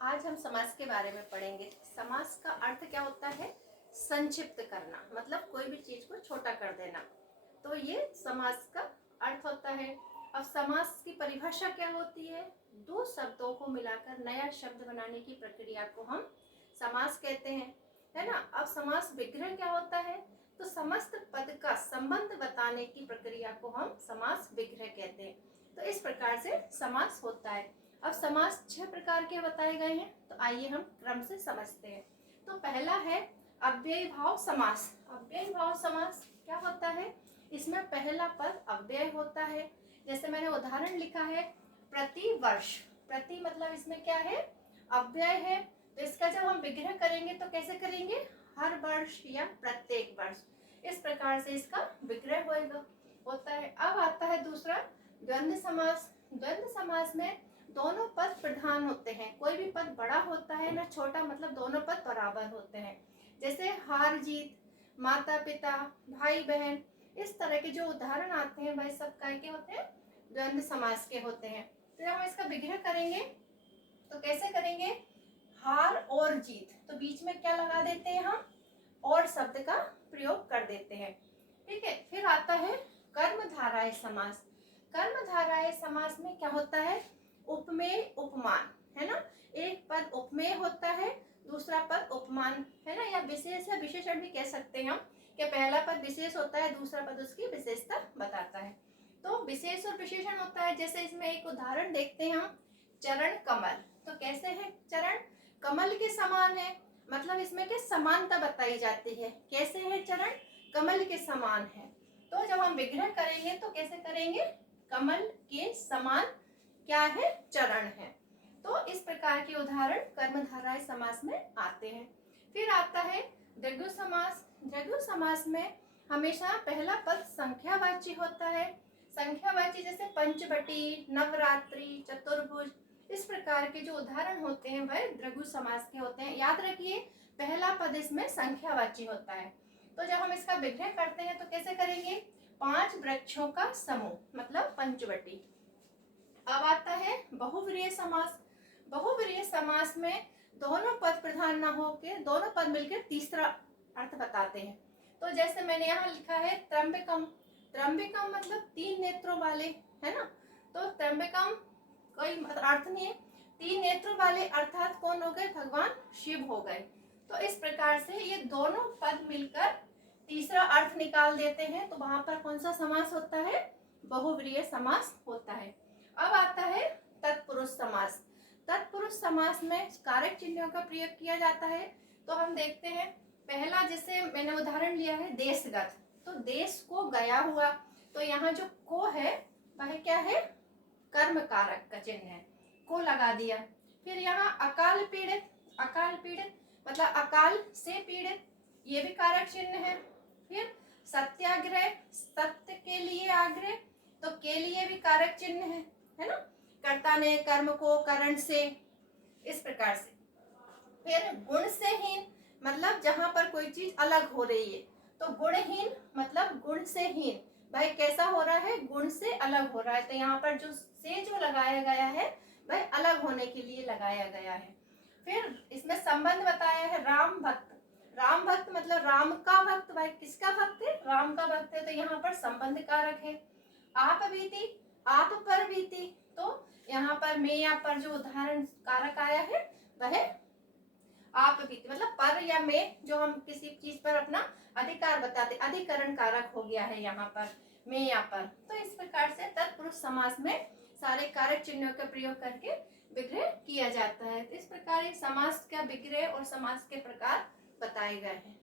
आज हम समास के बारे में पढ़ेंगे। समास का अर्थ क्या होता है? संक्षिप्त करना, मतलब कोई भी चीज को छोटा कर देना, तो ये समास का अर्थ होता है। अब समास की परिभाषा क्या होती है? दो शब्दों को मिलाकर नया शब्द बनाने की प्रक्रिया को हम समास कहते हैं, है ना। अब समास विग्रह क्या होता है? तो समस्त पद का संबंध बताने की प्रक्रिया को हम समास विग्रह कहते हैं। तो इस प्रकार से समास होता है। अब समास 6 प्रकार के बताए गए हैं, तो आइए हम क्रम से समझते हैं। तो पहला है अव्ययी भाव समास। अव्ययी भाव समास क्या होता है? इसमें पहला पद अव्यय होता है। जैसे मैंने उदाहरण लिखा है, प्रति वर्ष। प्रति मतलब इसमें क्या है? अव्यय है। तो इसका जब हम विग्रह करेंगे तो कैसे करेंगे? हर वर्ष या प्रत्येक वर्ष, इस प्रकार से इसका विग्रह होता है। अब आता है दूसरा द्वंद्व समास। द्वंद्व समास में दोनों पद प्रधान होते हैं। कोई भी पद बड़ा होता है ना छोटा, मतलब दोनों पद बराबर होते हैं। जैसे हार जीत, माता पिता, भाई बहन, इस तरह के जो उदाहरण आते हैं वह सब काय के होते हैं? द्वंद्व समास के होते हैं। तो जब हम इसका विग्रह करेंगे तो कैसे करेंगे? हार और जीत, तो बीच में क्या लगा देते हैं हम? और शब्द का प्रयोग कर देते हैं। ठीक है। फिर आता है कर्मधारय समास। कर्मधारय समास में क्या होता है? उपमेय उपमान, है ना। एक पद उपमेय होता है, दूसरा पद उपमान, है ना, या विशेष या विशेषण भी कह सकते हैं हम, कि पहला पद विशेष होता है, दूसरा पद उसकी विशेषता बताता है। तो विशेष और विशेषण होता है। जैसे इसमें एक उदाहरण देखते हैं हम, चरण कमल। तो कैसे है चरण? कमल के समान है, मतलब इसमें क्या समानता बताई जाती है। कैसे है चरण? कमल के समान है। तो जब हम विग्रह करेंगे तो कैसे करेंगे? कमल के समान क्या है? चरण है। तो इस प्रकार के उदाहरण कर्मधारय समास में आते हैं। फिर आता है द्विगु समास। द्विगु समास में हमेशा पहला पद संख्यावाची होता है। संख्यावाची जैसे पंचवटी, नवरात्रि, चतुर्भुज, इस प्रकार के जो उदाहरण होते हैं वह द्विगु समास के होते हैं। याद रखिए, पहला पद इसमें संख्यावाची होता है। तो जब हम इसका विग्रह करते हैं तो कैसे करेंगे? 5 वृक्षों का समूह, मतलब पंचवटी। अब आता है बहुव्रीहि समास। बहुव्रीहि समास में दोनों पद प्रधान न होकर दोनों पद मिलकर तीसरा अर्थ बताते हैं। तो जैसे मैंने यहाँ लिखा है त्र्यंबकम। त्र्यंबकम मतलब 3 नेत्रों वाले, है ना। तो त्र्यंबकम कोई अर्थ नहीं है, 3 नेत्रों वाले अर्थात कौन हो गए? भगवान शिव हो गए। तो इस प्रकार से ये दोनों पद मिलकर तीसरा अर्थ निकाल देते हैं। तो वहां पर कौन सा समास होता है? बहुव्रीहि समास होता है। अब आता है तत्पुरुष समास। तत्पुरुष समास में कारक चिन्हों का प्रयोग किया जाता है। तो हम देखते हैं, पहला जैसे मैंने उदाहरण लिया है देशगत, तो देश को गया हुआ, तो यहाँ जो को है वह क्या है? कर्म कारक का चिन्ह है, को लगा दिया। फिर यहाँ अकाल पीड़ित। अकाल पीड़ित मतलब अकाल से पीड़ित, ये भी कारक चिन्ह है। फिर सत्याग्रह, सत्य के लिए आग्रह, तो के लिए भी कारक चिन्ह है ना। कर्ता ने कर्म को करण से, इस प्रकार से। फिर गुण से हीन, मतलब जहां पर कोई चीज अलग हो रही है, तो गुणहीन मतलब गुण से हीन, भाई कैसा हो रहा है? गुण से अलग हो रहा है। तो यहाँ पर जो लगाया गया है वह अलग होने के लिए लगाया गया है। फिर इसमें संबंध बताया है राम भक्त। राम भक्त मतलब राम का भक्त, भाई किसका भक्त है? राम का भक्त है। तो यहाँ पर संबंध कारक है। आप बीती, आप पर बीती, तो यहाँ पर मैं या पर जो उदाहरण कारक आया है वह आप बीती, मतलब पर या मैं, जो हम किसी चीज पर अपना अधिकार बताते, अधिकरण कारक हो गया है यहाँ पर मैं या पर। तो इस प्रकार से तत्पुरुष समास में सारे कारक चिन्हों का प्रयोग करके विग्रह किया जाता है। तो इस प्रकार समास का विग्रह और समास के प्रकार बताए गए हैं।